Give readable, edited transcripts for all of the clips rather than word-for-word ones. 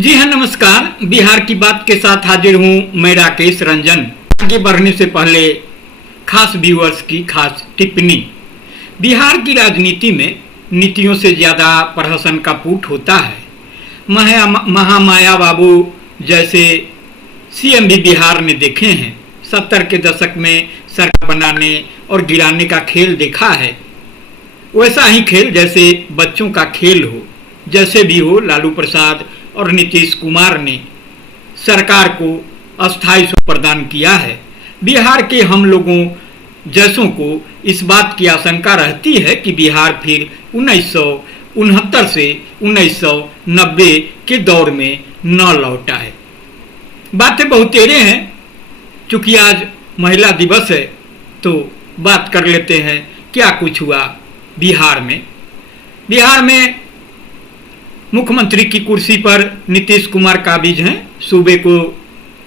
जी हाँ, नमस्कार। बिहार की बात के साथ हाजिर हूँ मैं, राकेश रंजन। आगे बढ़ने से पहले खास व्यूअर्स की खास टिप्पणी। बिहार की राजनीति में नीतियों से ज़्यादा प्रहसन का पुट होता है। महामाया बाबू जैसे सीएम भी बिहार ने देखे हैं। 70 के दशक में सरकार बनाने और गिराने का खेल देखा है। वैसा ही खेल जैसे बच्चों का खेल हो। जैसे भी हो, लालू प्रसाद और नीतीश कुमार ने सरकार को अस्थायी सुख प्रदान किया है। बिहार के हम लोगों जैसों को इस बात की आशंका रहती है कि बिहार फिर 1969 से 1990 के दौर में न लौटा है। बातें बहुतेरे हैं। चूंकि आज महिला दिवस है तो बात कर लेते हैं क्या कुछ हुआ बिहार में। बिहार में मुख्यमंत्री की कुर्सी पर नीतीश कुमार काबिज हैं। सूबे को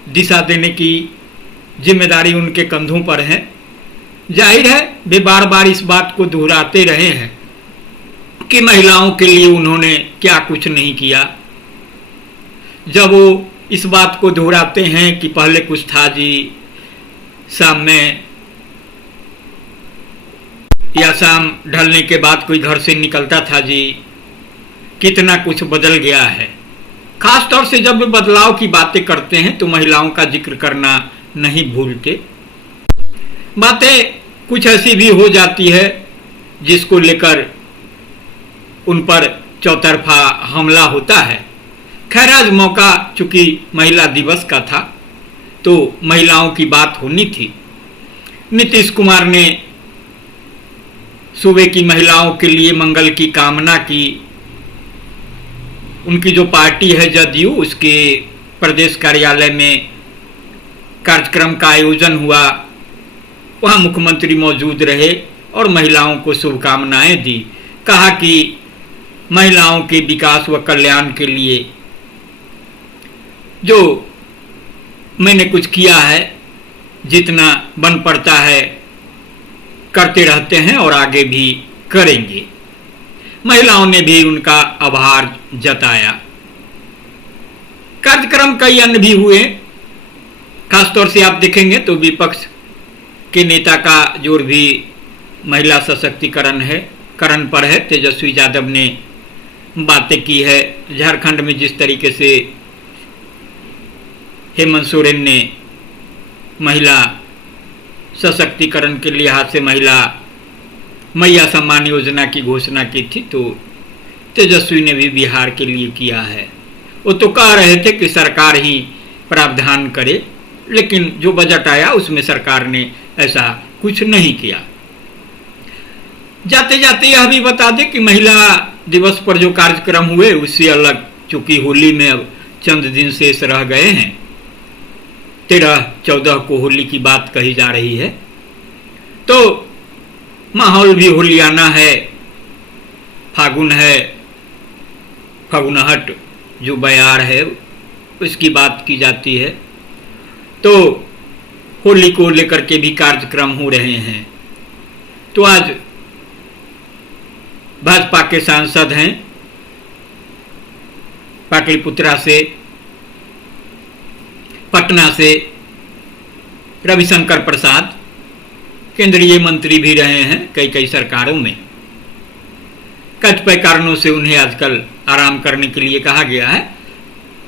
दिशा देने की जिम्मेदारी उनके कंधों पर है। जाहिर है वे बार बार इस बात को दोहराते रहे हैं कि महिलाओं के लिए उन्होंने क्या कुछ नहीं किया। जब वो इस बात को दोहराते हैं कि पहले कुछ था जी, शाम में या शाम ढलने के बाद कोई घर से निकलता था जी, कितना कुछ बदल गया है। खास तौर से जब वे बदलाव की बातें करते हैं तो महिलाओं का जिक्र करना नहीं भूलते। बातें कुछ ऐसी भी हो जाती है जिसको लेकर उन पर चौतरफा हमला होता है। खैर, आज मौका चूंकि महिला दिवस का था तो महिलाओं की बात होनी थी। नीतीश कुमार ने सूबे की महिलाओं के लिए मंगल की कामना की। उनकी जो पार्टी है जदयू, उसके प्रदेश कार्यालय में कार्यक्रम का आयोजन हुआ। वहाँ मुख्यमंत्री मौजूद रहे और महिलाओं को शुभकामनाएं दी। कहा कि महिलाओं के विकास व कल्याण के लिए जो मैंने कुछ किया है, जितना बन पड़ता है करते रहते हैं और आगे भी करेंगे। महिलाओं ने भी उनका आभार जताया। कार्यक्रम कई अन्य भी हुए। खासतौर से आप देखेंगे तो विपक्ष के नेता का जोर भी महिला सशक्तिकरण पर है। तेजस्वी यादव ने बातें की है। झारखंड में जिस तरीके से हेमंत सोरेन ने महिला सशक्तिकरण के लिहाज से महिला मैया सम्मान योजना की घोषणा की थी, तो तेजस्वी ने भी बिहार के लिए किया है। वो तो कह रहे थे कि सरकार ही प्रावधान करे, लेकिन जो बजट आया उसमें सरकार ने ऐसा कुछ नहीं किया। जाते जाते यह भी बता दें कि महिला दिवस पर जो कार्यक्रम हुए उससे अलग, चूंकि होली में अब चंद दिन शेष रह गए हैं, 13-14 को होली की बात कही जा रही है, तो माहौल भी होलियाना है। फागुन है, फागुनहट जो बयार है उसकी बात की जाती है। तो होली को लेकर के भी कार्यक्रम हो रहे हैं। तो आज भाजपा के सांसद हैं पाटलिपुत्रा से, पटना से रविशंकर प्रसाद, केंद्रीय मंत्री भी रहे हैं कई सरकारों में। कतिपय कारणों से उन्हें आजकल आराम करने के लिए कहा गया है,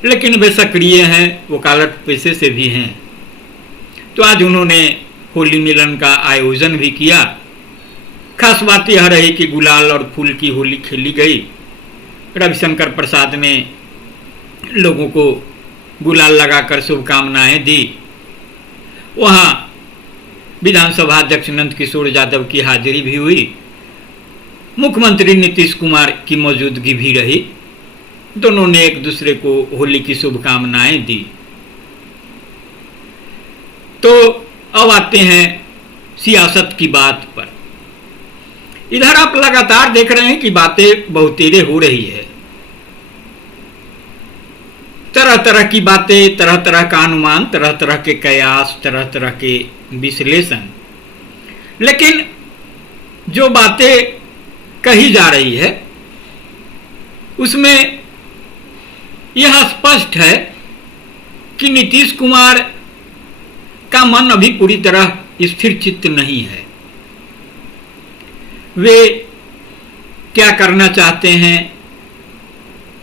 लेकिन वे सक्रिय हैं, वकालत पेशे से भी हैं। तो आज उन्होंने होली मिलन का आयोजन भी किया। खास बात यह रही कि गुलाल और फूल की होली खेली गई। रविशंकर प्रसाद ने लोगों को गुलाल लगाकर शुभकामनाएं दी। वहाँ विधानसभा अध्यक्ष नंद किशोर यादव की हाजिरी भी हुई। मुख्यमंत्री नीतीश कुमार की मौजूदगी भी रही। दोनों ने एक दूसरे को होली की शुभकामनाएं दी। तो अब आते हैं सियासत की बात पर। इधर आप लगातार देख रहे हैं कि बातें बहुतेरे हो रही है। तरह तरह की बातें, तरह तरह का अनुमान, तरह तरह के कयास, तरह तरह के विश्लेषण। लेकिन जो बातें कही जा रही है उसमें यह स्पष्ट है कि नीतीश कुमार का मन अभी पूरी तरह स्थिर चित्त नहीं है। वे क्या करना चाहते हैं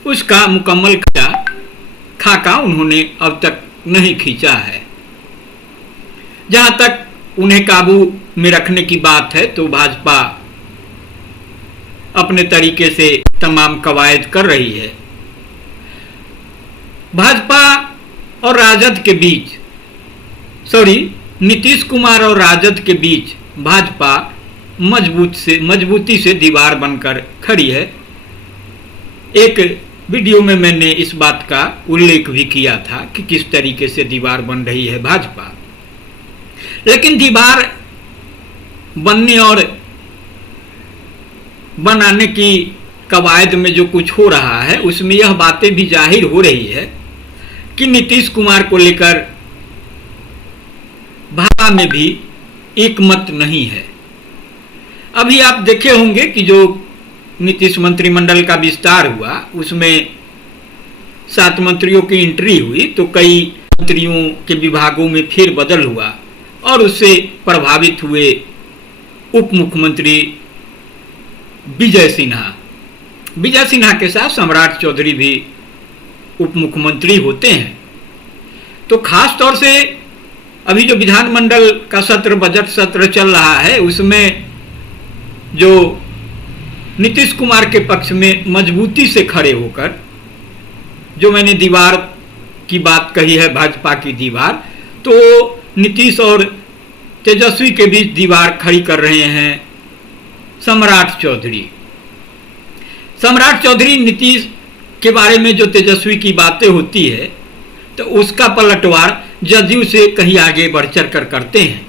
उसका मुकम्मल खाका उन्होंने अब तक नहीं खींचा है। जहां तक उन्हें काबू में रखने की बात है तो भाजपा अपने तरीके से तमाम कवायद कर रही है। भाजपा और राजद के बीच नीतीश कुमार और राजद के बीच भाजपा मजबूती से दीवार बनकर खड़ी है। एक वीडियो में मैंने इस बात का उल्लेख भी किया था कि किस तरीके से दीवार बन रही है भाजपा। लेकिन दीवार बनने और बनाने की कवायद में जो कुछ हो रहा है उसमें यह बातें भी जाहिर हो रही है कि नीतीश कुमार को लेकर भाजपा में भी एक मत नहीं है। अभी आप देखे होंगे कि जो नीतीश मंत्रिमंडल का विस्तार हुआ उसमें 7 मंत्रियों की एंट्री हुई तो कई मंत्रियों के विभागों में फेरबदल हुआ और उससे प्रभावित हुए उप मुख्यमंत्री विजय सिन्हा के साथ सम्राट चौधरी भी उप मुख्यमंत्री होते हैं। तो खास तौर से अभी जो विधानमंडल का सत्र बजट सत्र चल रहा है उसमें जो नीतीश कुमार के पक्ष में मजबूती से खड़े होकर जो मैंने दीवार की बात कही है भाजपा की दीवार, तो नीतीश और तेजस्वी के बीच दीवार खड़ी कर रहे हैं सम्राट चौधरी नीतीश के बारे में जो तेजस्वी की बातें होती है तो उसका पलटवार जदयू से कहीं आगे बढ़ चढ़ कर करते हैं।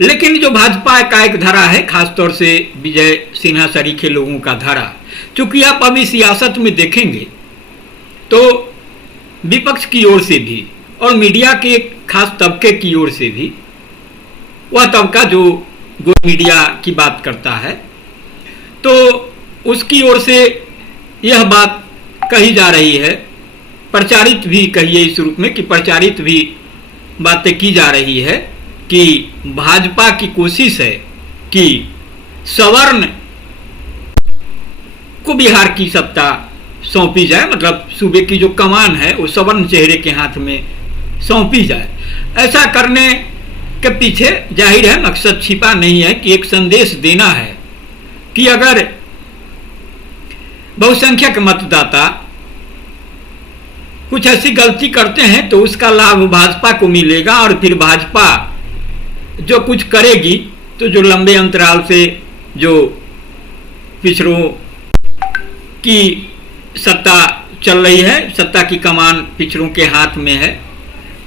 लेकिन जो भाजपा का एक धारा है खासतौर से विजय सिन्हा सरीखे लोगों का धारा, चूंकि आप अभी सियासत में देखेंगे तो विपक्ष की ओर से भी और मीडिया के एक खास तबके की ओर से भी, वह तबका जो मीडिया की बात करता है तो उसकी ओर से यह बात कही जा रही है, प्रचारित भी कहिए इस रूप में कि प्रचारित भी बातें की जा रही है कि भाजपा की कोशिश है कि सवर्ण को बिहार की सत्ता सौंपी जाए, मतलब सूबे की जो कमान है वो सवर्ण चेहरे के हाथ में सौंपी जाए। ऐसा करने के पीछे जाहिर है मकसद छिपा नहीं है कि एक संदेश देना है कि अगर बहुसंख्यक मतदाता कुछ ऐसी गलती करते हैं तो उसका लाभ भाजपा को मिलेगा और फिर भाजपा जो कुछ करेगी तो जो लंबे अंतराल से जो पिछड़ों की सत्ता चल रही है, सत्ता की कमान पिछड़ों के हाथ में है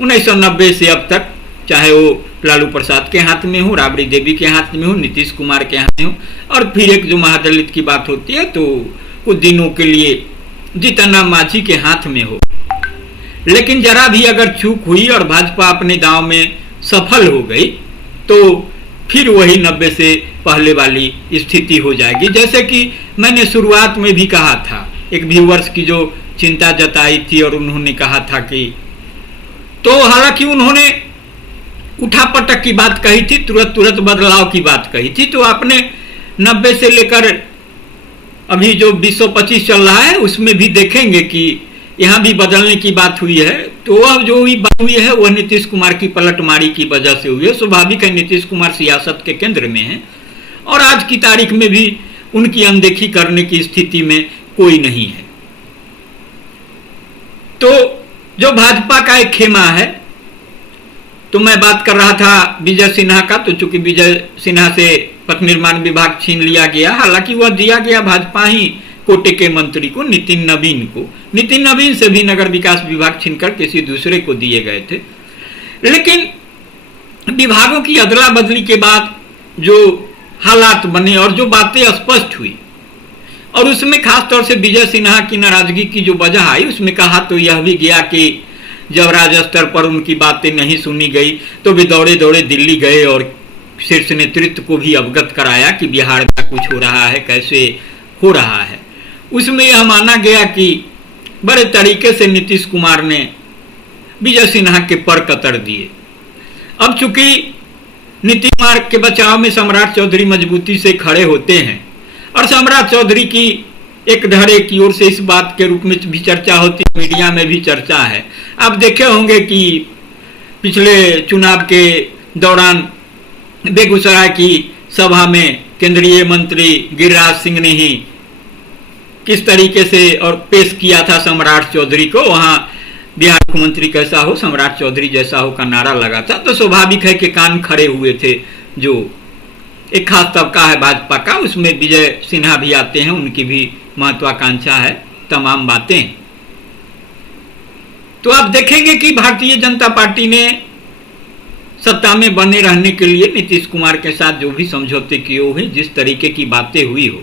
1990 से अब तक, चाहे वो लालू प्रसाद के हाथ में हो, राबड़ी देवी के हाथ में हो, नीतीश कुमार के हाथ में हो, और फिर एक जो महादलित की बात होती है तो कुछ दिनों के लिए जीतन मांझी के हाथ में हो। लेकिन जरा भी अगर चूक हुई और भाजपा अपने दांव में सफल हो गई तो फिर वही 90 से पहले वाली स्थिति हो जाएगी। जैसे कि मैंने शुरुआत में भी कहा था, एक व्यूअर्स की जो चिंता जताई थी और उन्होंने कहा था कि, तो हालांकि उन्होंने उठापटक की बात कही थी, तुरंत बदलाव की बात कही थी, तो आपने 90 से लेकर अभी जो 225 चल रहा है उसमें भी देखेंगे कि यहाँ भी बदलने की बात हुई है। तो वह जो भी बात हुई है वह नीतीश कुमार की पलटमारी की वजह से हुई है। स्वाभाविक है नीतीश कुमार सियासत के केंद्र में है और आज की तारीख में भी उनकी अनदेखी करने की स्थिति में कोई नहीं है। तो जो भाजपा का एक खेमा है, तो मैं बात कर रहा था विजय सिन्हा का, तो चूंकि विजय सिन्हा से पथ निर्माण विभाग छीन लिया गया, हालांकि वह दिया गया भाजपा ही कोटे के मंत्री को, नितिन नवीन को। नितिन नवीन से भी नगर विकास विभाग छीनकर किसी दूसरे को दिए गए थे। लेकिन विभागों की अदला बदली के बाद जो हालात बने और जो बातें स्पष्ट हुई, और उसमें खास तौर से विजय सिन्हा की नाराजगी की जो वजह आई, उसमें कहा तो यह भी गया कि जब राज्य स्तर पर उनकी बातें नहीं सुनी गई तो वे दौड़े दौड़े दिल्ली गए और शीर्ष नेतृत्व को भी अवगत कराया कि बिहार में कुछ हो रहा है, कैसे हो रहा है। उसमें यह माना गया कि बड़े तरीके से नीतीश कुमार ने विजय सिन्हा के पर कतर दिए। अब चूंकि नीतीश कुमार के बचाव में सम्राट चौधरी मजबूती से खड़े होते हैं और सम्राट चौधरी की एक धड़े की ओर से इस बात के रूप में भी चर्चा होती है, मीडिया में भी चर्चा है। आप देखे होंगे कि पिछले चुनाव के दौरान बेगूसराय की सभा में केंद्रीय मंत्री गिरिराज सिंह ने ही किस तरीके से और पेश किया था सम्राट चौधरी को, वहां बिहार मुख्यमंत्री कैसा हो सम्राट चौधरी जैसा हो का नारा लगा था। तो स्वाभाविक है कि कान खड़े हुए थे। जो एक खास तबका है भाजपा का, उसमें विजय सिन्हा भी आते हैं, उनकी भी महत्वाकांक्षा है, तमाम बातें। तो आप देखेंगे कि भारतीय जनता पार्टी ने सत्ता में बने रहने के लिए नीतीश कुमार के साथ जो भी समझौते किए हुए, जिस तरीके की बातें हुई हो,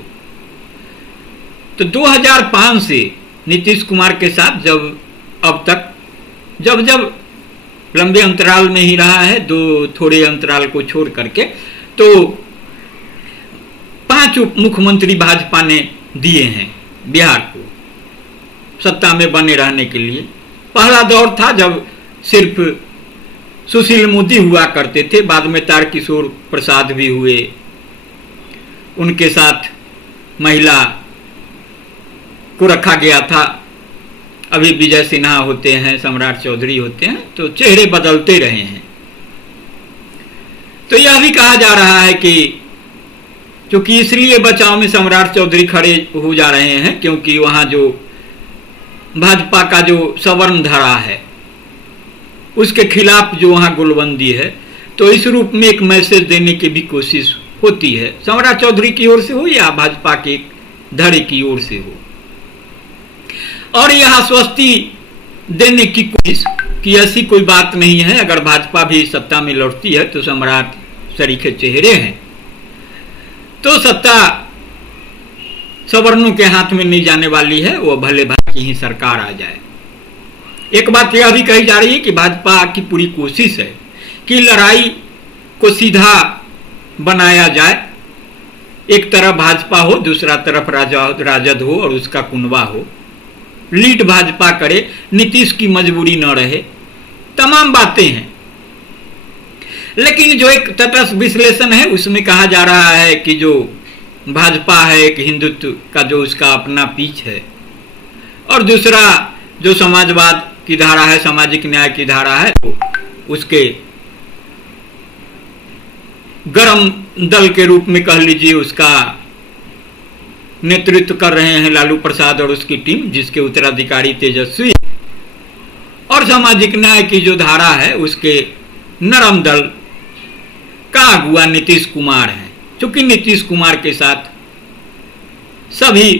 तो 2005 से नीतीश कुमार के साथ जब अब तक जब लंबे अंतराल में ही रहा है, दो थोड़े अंतराल को छोड़ करके, तो 5 उप मुख्यमंत्री भाजपा ने दिए हैं बिहार को सत्ता में बने रहने के लिए। पहला दौर था जब सिर्फ सुशील मोदी हुआ करते थे, बाद में तारकिशोर प्रसाद भी हुए, उनके साथ महिला को रखा गया था। अभी विजय सिन्हा होते हैं, सम्राट चौधरी होते हैं, तो चेहरे बदलते रहे हैं। तो यह भी कहा जा रहा है कि क्योंकि इसलिए बचाव में सम्राट चौधरी खड़े हो जा रहे हैं क्योंकि वहां जो भाजपा का जो सवर्ण धड़ा है उसके खिलाफ जो वहां गोलबंदी है, तो इस रूप में एक मैसेज देने की भी कोशिश होती है, सम्राट चौधरी की ओर से हो या भाजपा के धड़े की ओर से हो। और यह आश्वस्ति देने की कोशिश कि ऐसी कोई बात नहीं है, अगर भाजपा भी सत्ता में लौटती है तो सम्राट सरीखे चेहरे हैं, तो सत्ता सवर्णों के हाथ में नहीं जाने वाली है, वो भले भाई की ही सरकार आ जाए। एक बात यह भी कही जा रही है कि भाजपा की पूरी कोशिश है कि लड़ाई को सीधा बनाया जाए, एक तरफ भाजपा हो, दूसरा तरफ राजद हो और उसका कुनबा हो, लीड भाजपा करे, नीतीश की मजबूरी न रहे, तमाम बातें हैं। लेकिन जो एक तटस्थ विश्लेषण है उसमें कहा जा रहा है कि जो भाजपा है एक हिंदुत्व का जो उसका अपना पीछ है, और दूसरा जो समाजवाद की धारा है, सामाजिक न्याय की धारा है, तो उसके गरम दल के रूप में कह लीजिए उसका नेतृत्व कर रहे हैं लालू प्रसाद और उसकी टीम, जिसके उत्तराधिकारी तेजस्वी, और सामाजिक न्याय की जो धारा है उसके नरम दल का अगुआ नीतीश कुमार है। क्योंकि नीतीश कुमार के साथ सभी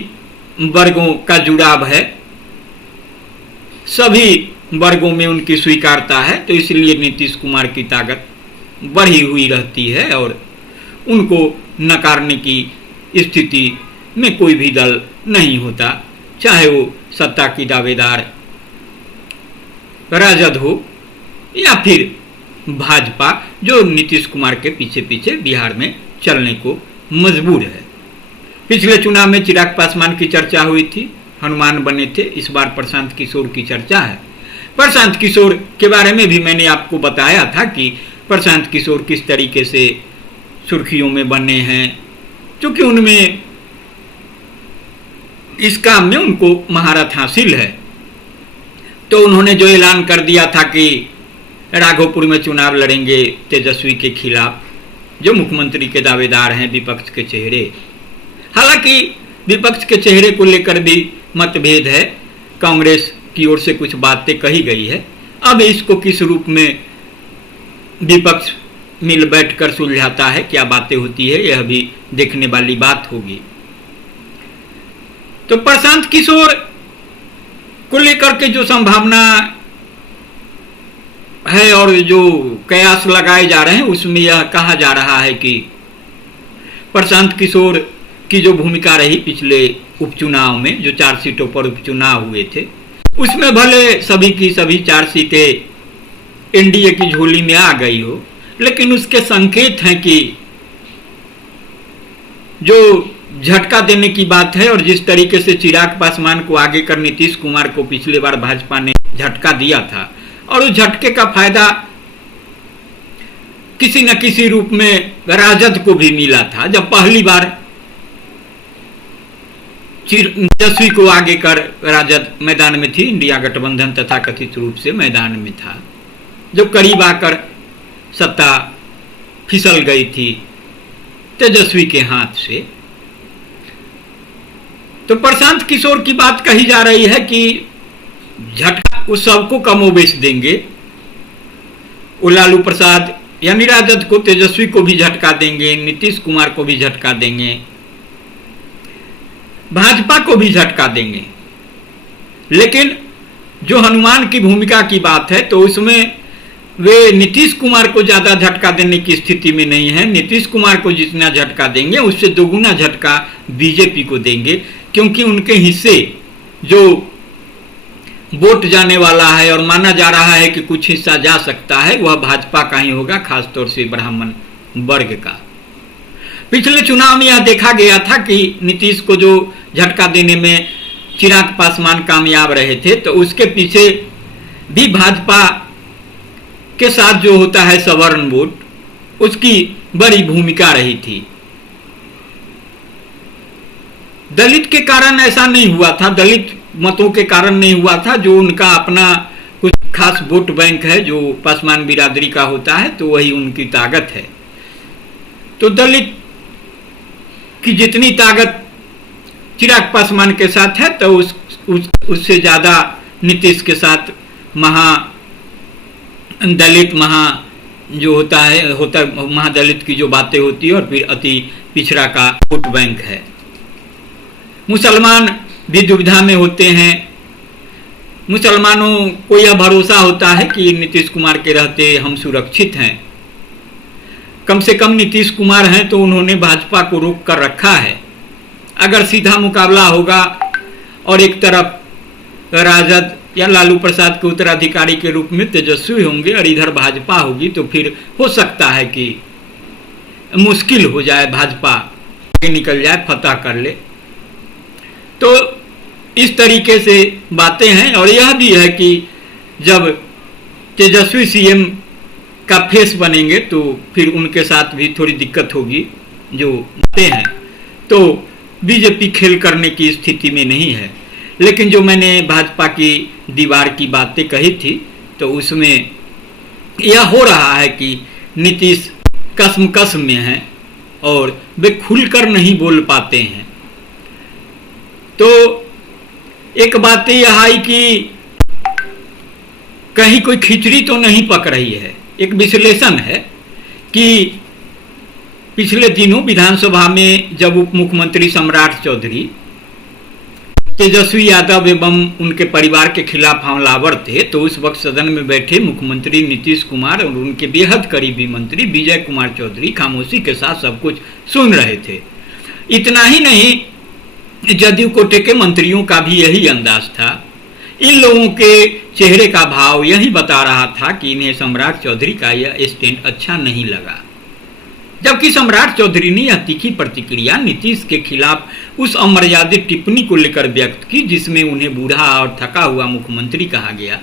वर्गों का जुड़ाव है, सभी वर्गों में उनकी स्वीकारता है, तो इसलिए नीतीश कुमार की ताकत बढ़ी हुई रहती है और उनको नकारने की स्थिति में कोई भी दल नहीं होता, चाहे वो सत्ता की दावेदार राजद हो या फिर भाजपा, जो नीतीश कुमार के पीछे पीछे बिहार में चलने को मजबूर है। पिछले चुनाव में चिराग पासवान की चर्चा हुई थी, हनुमान बने थे, इस बार प्रशांत किशोर की चर्चा है। प्रशांत किशोर के बारे में भी मैंने आपको बताया था कि प्रशांत किशोर किस तरीके से सुर्खियों में बने हैं, क्योंकि उनमें इस काम में उनको महारत हासिल है। तो उन्होंने जो ऐलान कर दिया था कि राघोपुर में चुनाव लड़ेंगे तेजस्वी के खिलाफ, जो मुख्यमंत्री के दावेदार हैं विपक्ष के चेहरे। हालांकि विपक्ष के चेहरे को लेकर भी मतभेद है, कांग्रेस की ओर से कुछ बातें कही गई है। अब इसको किस रूप में विपक्ष मिल बैठकर सुलझाता है, क्या बातें होती है, यह भी देखने वाली बात होगी। तो प्रशांत किशोर को लेकर के जो संभावना है और जो कयास लगाए जा रहे हैं उसमें यह कहा जा रहा है कि प्रशांत किशोर की जो भूमिका रही पिछले उपचुनाव में, जो 4 सीटों पर उपचुनाव हुए थे, उसमें भले सभी की सभी 4 सीटें एनडीए की झोली में आ गई हो, लेकिन उसके संकेत हैं कि जो झटका देने की बात है। और जिस तरीके से चिराग पासवान को आगे कर नीतीश कुमार को पिछली बार भाजपा ने झटका दिया था, और उस झटके का फायदा किसी न किसी रूप में राजद को भी मिला था। जब पहली बार तेजस्वी को आगे कर राजद मैदान में थी, इंडिया गठबंधन तथा कथित रूप से मैदान में था, जब करीब आकर सत्ता फिसल गई थी तेजस्वी के हाथ से, तो प्रशांत किशोर की बात कही जा रही है कि झटका उस सबको कमोबेश देंगे। वो लालू प्रसाद यानी राजद को, तेजस्वी को भी झटका देंगे, नीतीश कुमार को भी झटका देंगे, भाजपा को भी झटका देंगे। लेकिन जो हनुमान की भूमिका की बात है तो उसमें वे नीतीश कुमार को ज्यादा झटका देने की स्थिति में नहीं है। नीतीश कुमार को जितना झटका देंगे उससे दोगुना झटका बीजेपी को देंगे, क्योंकि उनके हिस्से जो वोट जाने वाला है और माना जा रहा है कि कुछ हिस्सा जा सकता है, वह भाजपा का ही होगा, खासतौर से ब्राह्मण वर्ग का। पिछले चुनाव में यह देखा गया था कि नीतीश को जो झटका देने में चिराग पासवान कामयाब रहे थे, तो उसके पीछे भी भाजपा के साथ जो होता है सवर्ण वोट, उसकी बड़ी भूमिका रही थी। दलित के कारण ऐसा नहीं हुआ था, दलित मतों के कारण नहीं हुआ था, जो उनका अपना कुछ खास वोट बैंक है जो पासवान बिरादरी का होता है, तो वही उनकी ताकत है। तो दलित की जितनी ताकत चिराग पासवान के साथ है, तो उससे ज्यादा नीतीश के साथ दलित जो होता है महादलित की जो बातें होती है, और फिर अति पिछड़ा का वोट बैंक है। मुसलमान भी दुविधा में होते हैं। मुसलमानों को यह भरोसा होता है कि नीतीश कुमार के रहते हम सुरक्षित हैं। कम से कम नीतीश कुमार हैं तो उन्होंने भाजपा को रोक कर रखा है। अगर सीधा मुकाबला होगा और एक तरफ राजद या लालू प्रसाद के उत्तराधिकारी के रूप में तेजस्वी होंगे और इधर भाजपा होगी, तो फिर हो सकता है कि मुश्किल हो जाए, भाजपा आगे निकल जाए, फतह कर ले। तो इस तरीके से बातें हैं। और यह भी है कि जब तेजस्वी सीएम का फेस बनेंगे तो फिर उनके साथ भी थोड़ी दिक्कत होगी। जो बातें हैं तो बीजेपी खेल करने की स्थिति में नहीं है। लेकिन जो मैंने भाजपा की दीवार की बातें कही थी, तो उसमें यह हो रहा है कि नीतीश कसम में हैं और वे खुलकर नहीं बोल पाते हैं। तो एक बात यह आई कि कहीं कोई खिचड़ी तो नहीं पक रही है। एक विश्लेषण है कि पिछले दिनों विधानसभा में जब उप मुख्यमंत्री सम्राट चौधरी तेजस्वी यादव एवं उनके परिवार के खिलाफ हमलावर थे, तो उस वक्त सदन में बैठे मुख्यमंत्री नीतीश कुमार और उनके बेहद करीबी मंत्री विजय कुमार चौधरी खामोशी के साथ सब कुछ सुन रहे थे। इतना ही नहीं, जदयू कोटे के मंत्रियों का भी यही अंदाज था। इन लोगों के चेहरे का भाव यही बता रहा था कि इन्हें सम्राट चौधरी का यह स्टैंड अच्छा नहीं लगा। जबकि सम्राट चौधरी ने यह तीखी प्रतिक्रिया नीतीश के खिलाफ उस अमर्यादित टिप्पणी को लेकर व्यक्त की जिसमें उन्हें बूढ़ा और थका हुआ मुख्यमंत्री कहा गया।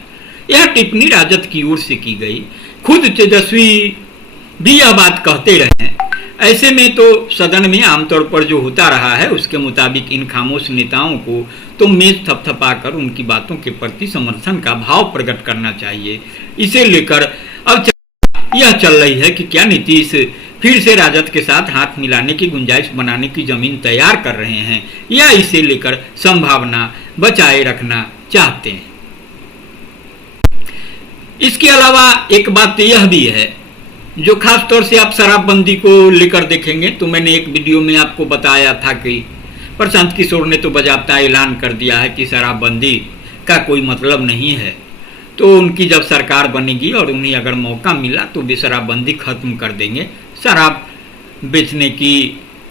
यह टिप्पणी राजद की ओर से की गई। खुद तेजस्वी भी यह बात कहते रहे। ऐसे में तो सदन में आमतौर पर जो होता रहा है उसके मुताबिक इन खामोश नेताओं को तो मेज थपथपाकर उनकी बातों के प्रति समर्थन का भाव प्रकट करना चाहिए। इसे लेकर अब यह चल रही है कि क्या नीतीश फिर से राजद के साथ हाथ मिलाने की गुंजाइश बनाने की जमीन तैयार कर रहे हैं या इसे लेकर संभावना बचाए रखना चाहते हैं। इसके अलावा एक बात यह भी है, जो खास तौर से आप शराबबंदी को लेकर देखेंगे तो मैंने एक वीडियो में आपको बताया था कि प्रशांत किशोर ने तो बाकायदा ऐलान कर दिया है कि शराबबंदी का कोई मतलब नहीं है। तो उनकी जब सरकार बनेगी और उन्हें अगर मौका मिला तो वे शराबबंदी खत्म कर देंगे। शराब बेचने की,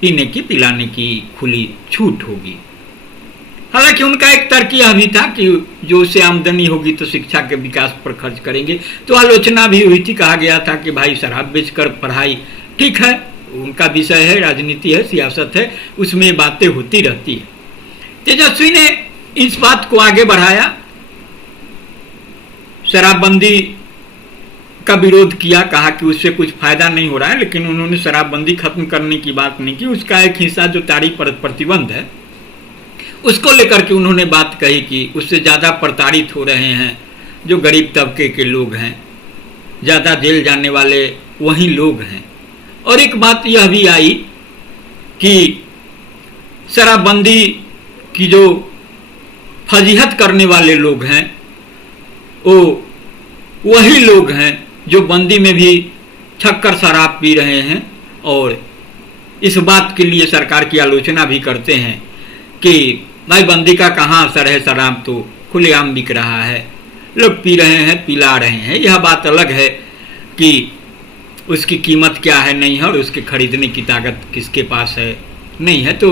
पीने की, पिलाने की खुली छूट होगी। हालांकि उनका एक तर्क यह भी था कि जो उससे आमदनी होगी तो शिक्षा के विकास पर खर्च करेंगे। तो आलोचना भी हुई थी, कहा गया था कि भाई शराब बेचकर पढ़ाई ठीक है, उनका विषय है, राजनीति है, सियासत है, उसमें बातें होती रहती है। तेजस्वी ने इस बात को आगे बढ़ाया, शराबबंदी का विरोध किया, कहा कि उससे कुछ फायदा नहीं हो रहा है, लेकिन उन्होंने शराबबंदी खत्म करने की बात नहीं की। उसका एक हिस्सा जो ताड़ी पर प्रतिबंध है उसको लेकर के उन्होंने बात कही कि उससे ज़्यादा प्रताड़ित हो रहे हैं जो गरीब तबके के लोग हैं, ज़्यादा जेल जाने वाले वही लोग हैं। और एक बात यह भी आई कि शराबबंदी की जो फजीहत करने वाले लोग हैं वो वही लोग हैं जो बंदी में भी छक्कर शराब पी रहे हैं और इस बात के लिए सरकार की आलोचना भी करते हैं कि भाई बंदी का कहाँ असर है, शराब तो खुलेआम बिक रहा है, लोग पी रहे हैं, पिला रहे हैं। यह बात अलग है कि उसकी कीमत क्या है नहीं है और उसके खरीदने की ताकत किसके पास है नहीं है। तो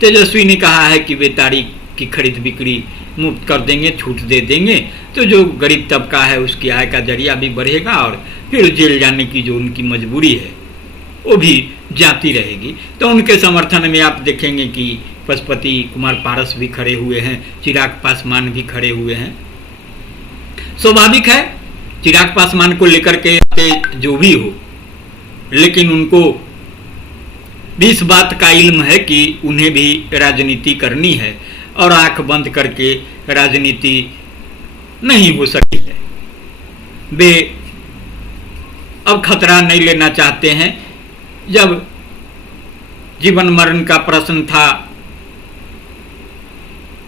तेजस्वी ने कहा है कि वे ताड़ी की खरीद बिक्री मुफ्त कर देंगे, छूट दे देंगे, तो जो गरीब तबका है उसकी आय का जरिया भी बढ़ेगा और फिर जेल जाने की जो उनकी मजबूरी है वो भी जाती रहेगी। तो उनके समर्थन में आप देखेंगे कि पशुपति कुमार पारस भी खड़े हुए हैं, चिराग पासवान भी खड़े हुए हैं। स्वाभाविक है, चिराग पासवान को लेकर के जो भी हो, लेकिन उनको भी इस बात का इल्म है कि उन्हें भी राजनीति करनी है और आंख बंद करके राजनीति नहीं हो सकती है। वे अब खतरा नहीं लेना चाहते हैं। जब जीवन मरण का प्रश्न था,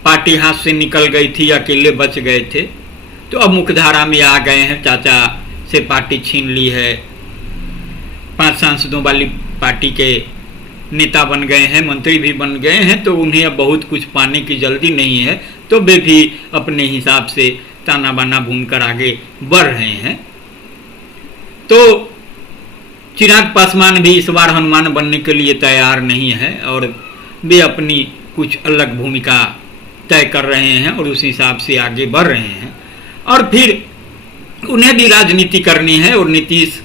पार्टी हाथ से निकल गई थी, अकेले बच गए थे, तो अब मुख्यधारा में आ गए हैं। चाचा से पार्टी छीन ली है, 5 सांसदों वाली पार्टी के नेता बन गए हैं, मंत्री भी बन गए हैं, तो उन्हें अब बहुत कुछ पाने की जल्दी नहीं है, तो वे भी अपने हिसाब से ताना बाना भूनकर आगे बढ़ रहे हैं। तो चिराग पासवान भी इस बार हनुमान बनने के लिए तैयार नहीं है और वे अपनी कुछ अलग भूमिका तय कर रहे हैं और उस हिसाब से आगे बढ़ रहे हैं। और फिर उन्हें भी राजनीति करनी है और नीतीश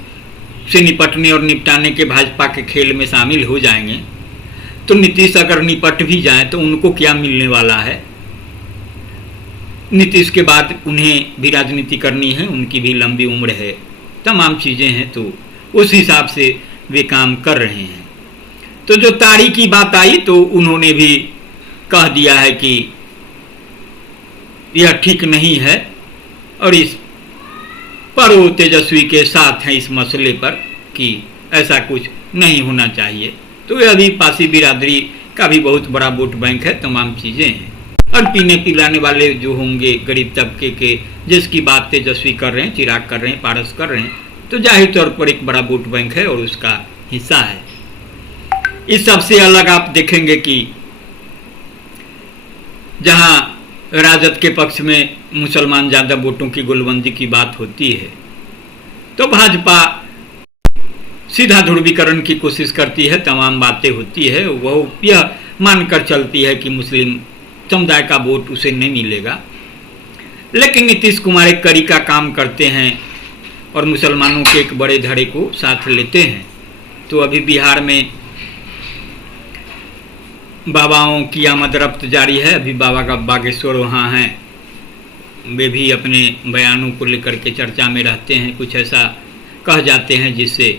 से निपटने और निपटाने के भाजपा के खेल में शामिल हो जाएंगे। तो नीतीश अगर निपट भी जाए तो उनको क्या मिलने वाला है? नीतीश के बाद उन्हें भी राजनीति करनी है, उनकी भी लंबी उम्र है, तमाम चीज़ें हैं, तो उस हिसाब से वे काम कर रहे हैं। तो जो ताड़ी की बात आई तो उन्होंने भी कह दिया है कि यह ठीक नहीं है और इस पर वो तेजस्वी के साथ हैं इस मसले पर कि ऐसा कुछ नहीं होना चाहिए। तो यह भी पासी बिरादरी का भी बहुत बड़ा वोट बैंक है, तमाम चीज़ें हैं। और पीने पिलाने वाले जो होंगे गरीब तबके के, जिसकी बात तेजस्वी कर रहे हैं, चिराग कर रहे हैं, पारस कर रहे हैं, तो जाहिर तौर पर एक बड़ा वोट बैंक है और उसका हिस्सा है। इस सबसे अलग आप देखेंगे कि जहां राजद के पक्ष में मुसलमान ज़्यादा वोटों की गोलबंदी की बात होती है, तो भाजपा सीधा ध्रुवीकरण की कोशिश करती है, तमाम बातें होती है, वह यह मानकर चलती है कि मुस्लिम समुदाय का वोट उसे नहीं मिलेगा। लेकिन नीतीश कुमार एक कड़ी का काम करते हैं और मुसलमानों के एक बड़े धड़े को साथ लेते हैं। तो अभी बिहार में बाबाओं की आमद रफ्त जारी है। अभी बाबा का बागेश्वर वहाँ हैं, वे भी अपने बयानों को लेकर के चर्चा में रहते हैं, कुछ ऐसा कह जाते हैं जिससे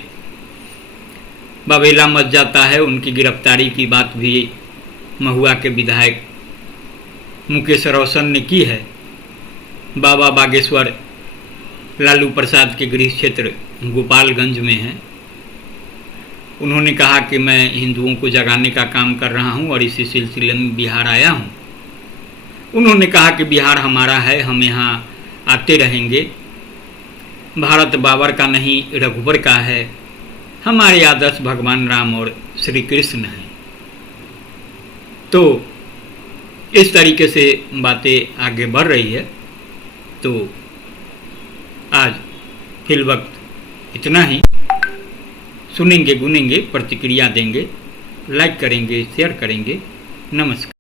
बवेला मच जाता है। उनकी गिरफ्तारी की बात भी महुआ के विधायक मुकेश रोशन ने की है। बाबा बागेश्वर लालू प्रसाद के गृह क्षेत्र गोपालगंज में है। उन्होंने कहा कि मैं हिंदुओं को जगाने का काम कर रहा हूं और इसी सिलसिले में बिहार आया हूं। उन्होंने कहा कि बिहार हमारा है, हम यहाँ आते रहेंगे। भारत बाबर का नहीं, रघुबर का है। हमारे आदर्श भगवान राम और श्री कृष्ण हैं। तो इस तरीके से बातें आगे बढ़ रही है। तो आज फिल वक्त इतना ही। सुनेंगे, गुनेंगे, प्रतिक्रिया देंगे, लाइक करेंगे, शेयर करेंगे। नमस्कार।